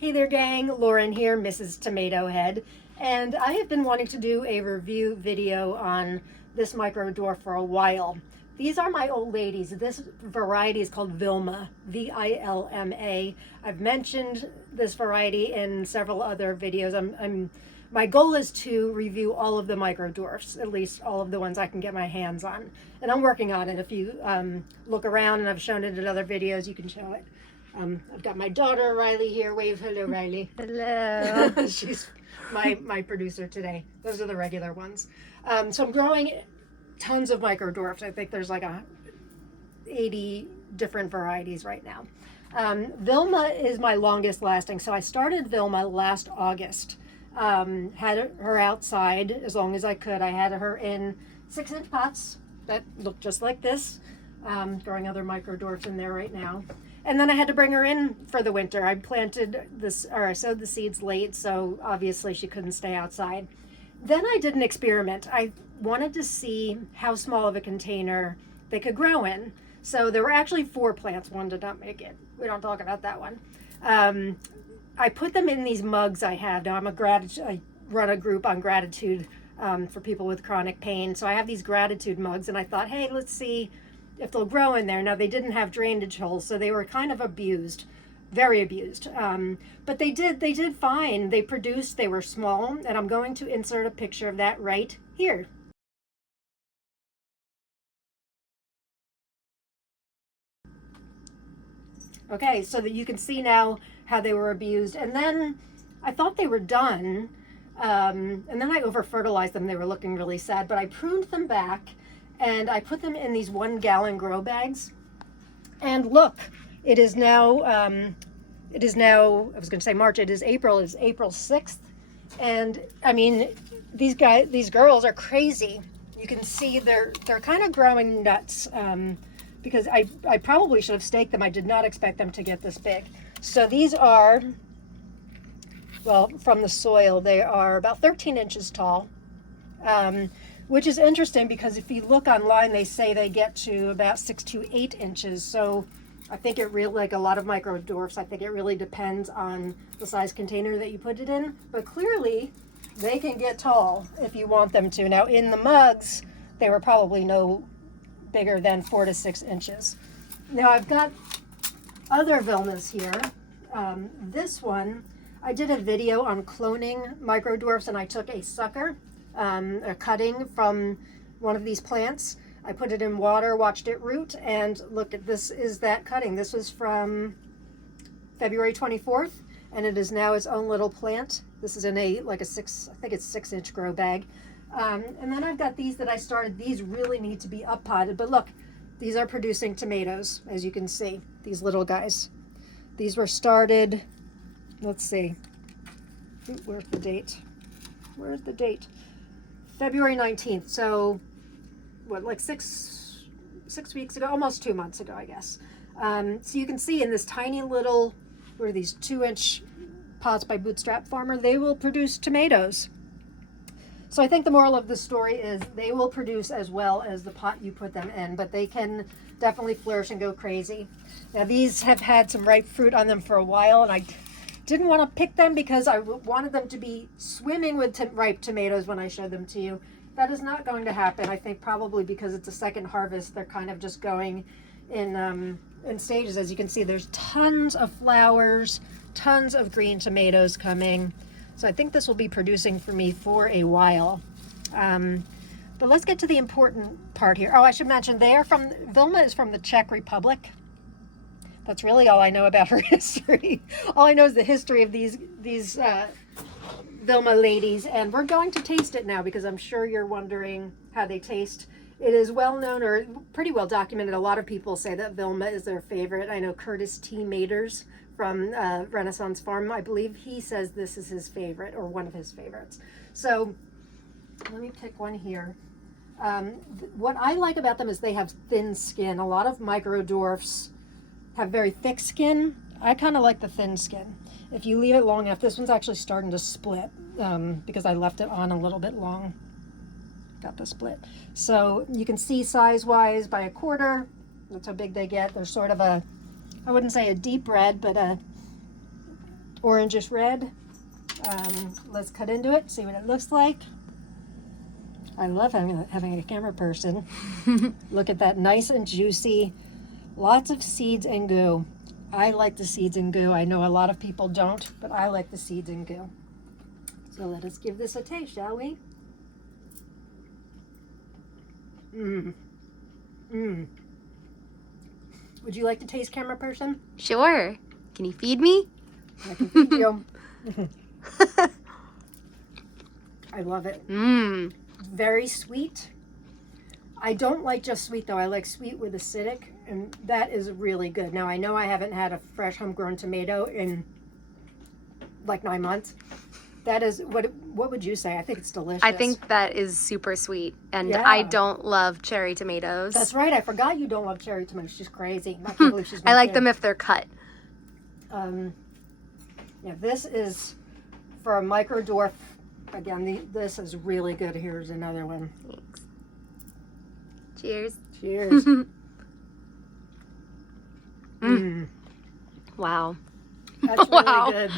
Hey there gang, Lauren here, Mrs. Tomato Head, and I have been wanting to do a review video on this micro dwarf for a while. These are my old ladies. This variety is called VILMA, V-I-L-M-A. I've mentioned this variety in several other videos. My goal is to review all of the micro dwarfs, at least all of the ones I can get my hands on. And I'm working on it. If you look around, and I've shown it in other videos, you can show it. I've got my daughter Riley here. Wave hello, Riley. Hello. She's my producer today. Those are the regular ones. So I'm growing tons of micro dwarfs. I think there's like 80 different varieties right now. VILMA is my longest lasting. So I started VILMA last August. Had her outside as long as I could. I had her in 6-inch pots that look just like this. Growing other micro dwarfs in there right now. And then I had to bring her in for the winter. I planted this, or I sowed the seeds late, so obviously she couldn't stay outside. Then I did an experiment. I wanted to see how small of a container they could grow in. So there were actually 4 plants. One did not make it. We don't talk about that one. I put them in these mugs I have. Now I run a group on gratitude for people with chronic pain. So I have these gratitude mugs, and I thought, hey, let's see if they'll grow in there. Now they didn't have drainage holes, so they were kind of abused, very abused. But they did fine. They produced, they were small, and I'm going to insert a picture of that right here. Okay, so that you can see now how they were abused. And then I thought they were done, and then I over-fertilized them. They were looking really sad, but I pruned them back, and I put them in these 1-gallon grow bags. And look, it is now, I was going to say March, it is April 6th. And I mean, these girls are crazy. You can see they're kind of growing nuts, because I probably should have staked them. I did not expect them to get this big. So these are, well, from the soil, they are about 13 inches tall. Which is interesting because if you look online, they say they get to about 6 to 8 inches. So I think it really, like a lot of micro dwarfs, I think it really depends on the size container that you put it in. But clearly, they can get tall if you want them to. Now, in the mugs, they were probably no bigger than 4 to 6 inches. Now, I've got other VILMAs here. This one, I did a video on cloning micro dwarfs, and I took a sucker, a cutting from one of these plants. I put it in water, watched it root, and look at this is that cutting. This was from February 24th, and it is now its own little plant. This is in I think it's 6-inch grow bag. And then I've got these that I started. These really need to be up potted, but look, these are producing tomatoes, as you can see, these little guys. These were started, let's see, where's the date? Where's the date? February 19th, so what, like six weeks ago, almost 2 months ago, I guess. So you can see in this tiny little, what are these, 2-inch pots by Bootstrap Farmer, they will produce tomatoes. So I think the moral of the story is they will produce as well as the pot you put them in, but they can definitely flourish and go crazy. Now these have had some ripe fruit on them for a while, and I didn't want to pick them because I wanted them to be swimming with ripe tomatoes when I showed them to you. That is not going to happen. I think probably because it's a second harvest, they're kind of just going in stages. As you can see, there's tons of flowers, tons of green tomatoes coming. So I think this will be producing for me for a while. But let's get to the important part here. Oh, I should mention VILMA is from the Czech Republic. That's really all I know about her history. All I know is the history of these VILMA ladies, and we're going to taste it now because I'm sure you're wondering how they taste. It is well known, or pretty well documented. A lot of people say that VILMA is their favorite. I know Curtis T. Maters from Renaissance Farm, I believe he says this is his favorite, or one of his favorites. So let me pick one here. What I like about them is they have thin skin. A lot of micro dwarfs have very thick skin. I kind of like the thin skin. If you leave it long enough, this one's actually starting to split because I left it on a little bit long. Got the split. So you can see size-wise by 1/4, that's how big they get. They're sort of a, I wouldn't say a deep red, but a orangish red. Let's cut into it, see what it looks like. I love having a camera person. Look at that, nice and juicy. Lots of seeds and goo. I like the seeds and goo. I know a lot of people don't, but I like the seeds and goo. So let us give this a taste, shall we? Mmm. Mmm. Would you like to taste, camera person? Sure. Can you feed me? I can feed you. I love it. Mmm. Very sweet. I don't like just sweet though. I like sweet with acidic, and that is really good. Now I know I haven't had a fresh homegrown tomato in like 9 months. That is, what would you say? I think it's delicious. I think that is super sweet, and Yeah. I don't love cherry tomatoes. That's right. I forgot you don't love cherry tomatoes. She's crazy. I can't believe she's I like them if they're cut. Yeah, this is for a micro dwarf. Again, this is really good. Here's another one. Thanks. Cheers. Cheers. Wow. That's Wow. really good.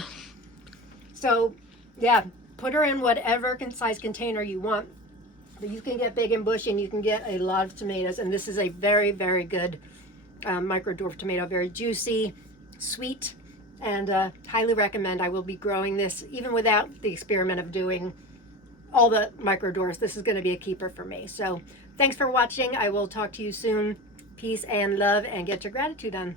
So, yeah, put her in whatever size container you want. But you can get big and bushy, and you can get a lot of tomatoes. And this is a very, very good micro dwarf tomato. Very juicy, sweet, and highly recommend. I will be growing this even without the experiment of doing all the micro dwarfs. This is going to be a keeper for me. So thanks for watching. I will talk to you soon. Peace and love, and get your gratitude on.